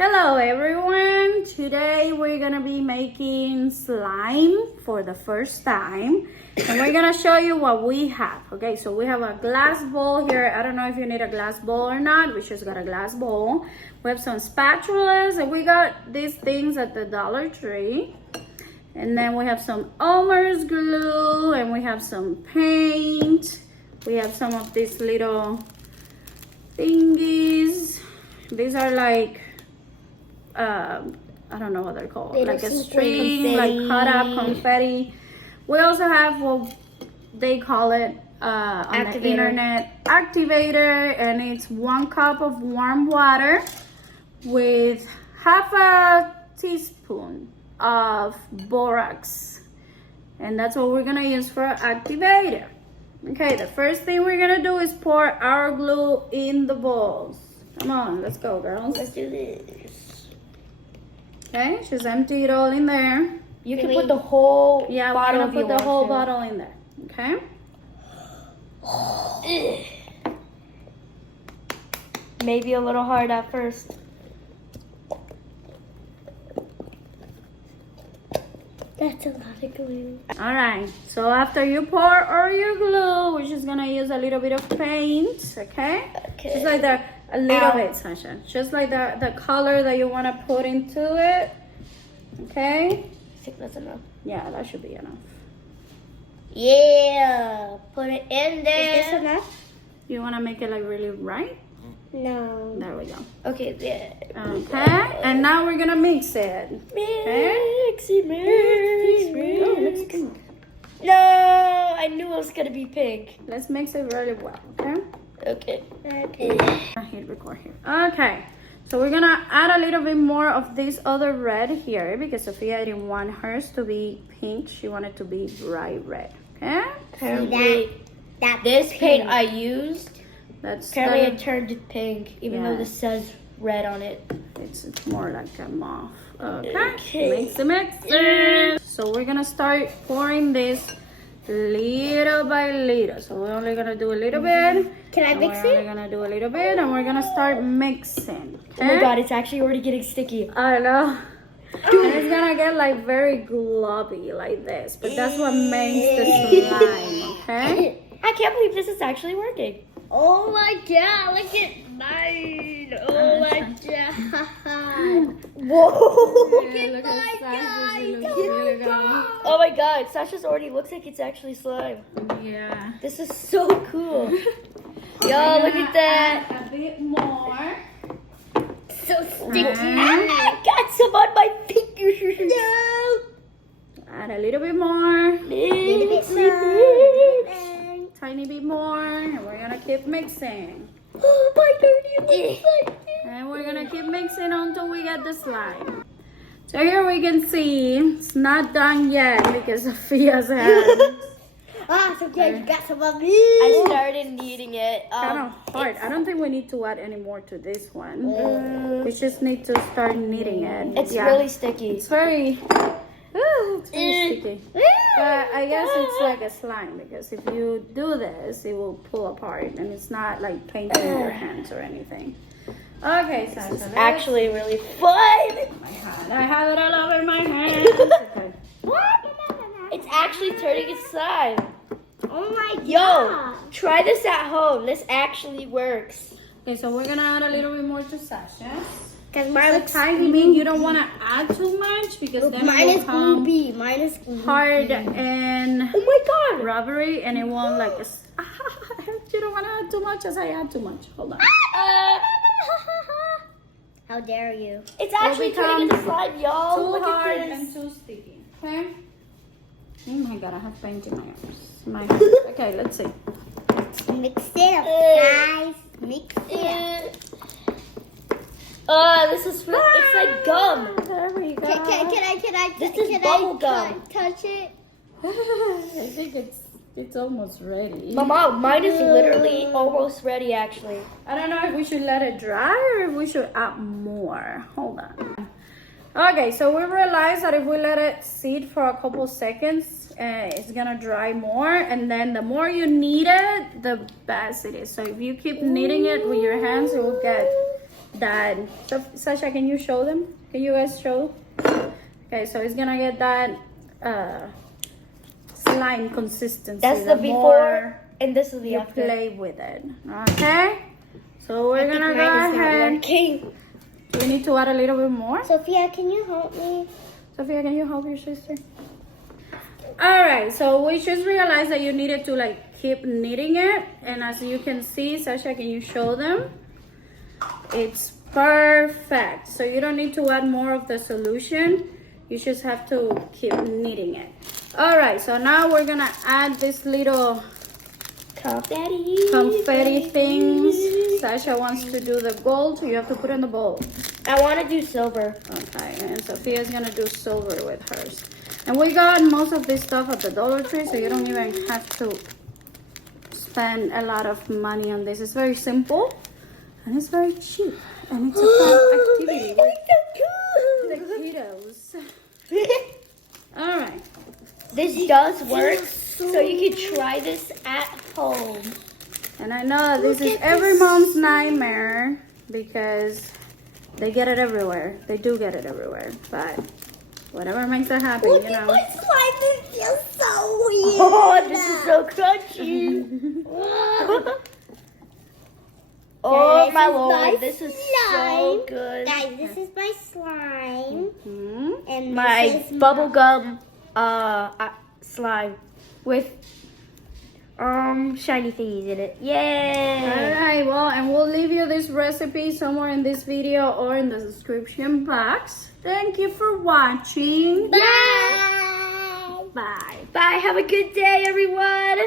Hello everyone! Today we're gonna be making slime for the first time and we're gonna show you what we have. Okay, so we have a glass bowl here. I don't know if you need a glass bowl or not. We just got a glass bowl. We have some spatulas and we got these things at the Dollar Tree. And then we have some Elmer's glue and we have some paint. We have some of these little thingies. These are like I don't know what they're called, like a string, like cut up confetti. We also have what they call it on the internet, activator, and it's 1 cup of warm water with half a teaspoon of borax, and that's what we're gonna use for activator. Okay, the first thing we're gonna do is pour our glue in the bowls. Come on, let's go, girls. Let's do this. Okay, just empty it all in there. You can put the whole bottle. Yeah, we're gonna put the whole bottle in there. Okay. Maybe a little hard at first. That's a lot of glue. All right. So after you pour all your glue, we're just gonna use a little bit of paint. Okay. Okay. Just like that. A little bit, Sasha. Just like the color that you want to put into it. Okay? I think that's enough. Yeah, that should be enough. Yeah. Put it in there. Is this enough? You want to make it like really bright? No. There we go. Okay, there. Okay. And now we're going to mix it. Mix it. Oh, it looks pink. No, I knew it was going to be pink. Let's mix it really well, okay? Okay. I hit record here. Okay, so we're gonna add a little bit more of this other red here because Sophia didn't want hers to be pink. She wanted to be bright red. Okay. Apparently, this paint I used, apparently it turned pink, even though this says red on it. It's more like a mauve. Okay. Mix. So we're gonna start pouring this little by little. So we're only gonna do a little bit. Can I mix it? We're only gonna do a little bit and we're gonna start mixing. Okay? Oh my god, it's actually already getting sticky. I know. And it's gonna get like very globby like this, but that's what makes the slime, okay? I can't believe this is actually working. Oh my god, look at mine. Oh my god. Whoa. Look at my god. Oh my god, Sasha's already looks like it's actually slime. Yeah. This is so cool. Yo, look at that. A bit more. So sticky. I got some on my fingers. No. Add a little bit more. Little bit more. Tiny bit more. And we're gonna keep mixing. Oh my god, it looks like it. And we're gonna keep mixing until we get the slime. So here we can see it's not done yet because Sophia's hands. Sophia, you got some of me. I started kneading it. Kind of hard. I don't think we need to add any more to this one. We just need to start kneading it. It's really sticky. It's very sticky. But I guess it's like a slime because if you do this, it will pull apart and it's not like painting your hands or anything. Okay, Sasha. It's actually really fun. I have it all over my hands. Okay. It's actually turning into slime. Oh my god. Yo, try this at home. This actually works. Okay, so we're gonna add a little bit more to Sasha. Because mine It's a tiny bit. You don't want to add too much because then mine it will is come gloopy. Mine is gloopy. hard and Oh my god. rubbery, and it won't like. You don't want to add too much as I add too much. Hold on. How dare you? It's actually turning into slime, y'all. Too Look hard at and this. too sticky. Okay. Oh my god, I have paint in my arms. My hands. Okay, let's see. Mix it up, guys. Mix it up. This is it's like gum. There we go. Can I This is bubble gum. touch it? I think it's almost ready. Mama, mine is literally almost ready actually. I don't know if we should let it dry or if we should add more. Hold on. Okay, so we realized that if we let it sit for a couple seconds, it's gonna dry more, and then the more you knead it, the best it is. So if you keep kneading it with your hands, it will get that. So, Sasha, can you show them? Can you guys show? Okay, so it's gonna get that slime consistency. That's the before, and this is the you after. play with it. Okay, so we're gonna go ahead. Do we need to add a little bit more? Sophia, can you help me? Sophia, can you help your sister? All right, so we just realized that you needed to like keep kneading it, and as you can see, Sasha, can you show them? It's perfect. So you don't need to add more of the solution. You just have to keep kneading it. All right, so now we're gonna add this little confetti things. Sasha wants to do the gold, so you have to put in the bowl. I want to do silver. Okay, and Sophia's gonna do silver with hers. And we got most of this stuff at the Dollar Tree, so you don't even have to spend a lot of money on this. It's very simple, and it's very cheap. And it's a fun activity with the kiddos. All right. This does work, so you can try this at home. And I know that this is every mom's nightmare because they get it everywhere. They do get it everywhere, but whatever makes it happen, you know. My slime, it feels so weird. Oh, this is so crunchy. Oh Guys, my this is lord, my this is so slime. good. Guys, this is my slime. And My this is bubblegum slime with shiny thingies in it. Yay! Alright, well, and we'll leave you this recipe somewhere in this video or in the description box. Thank you for watching. Bye. Bye. Bye. Have a good day, everyone.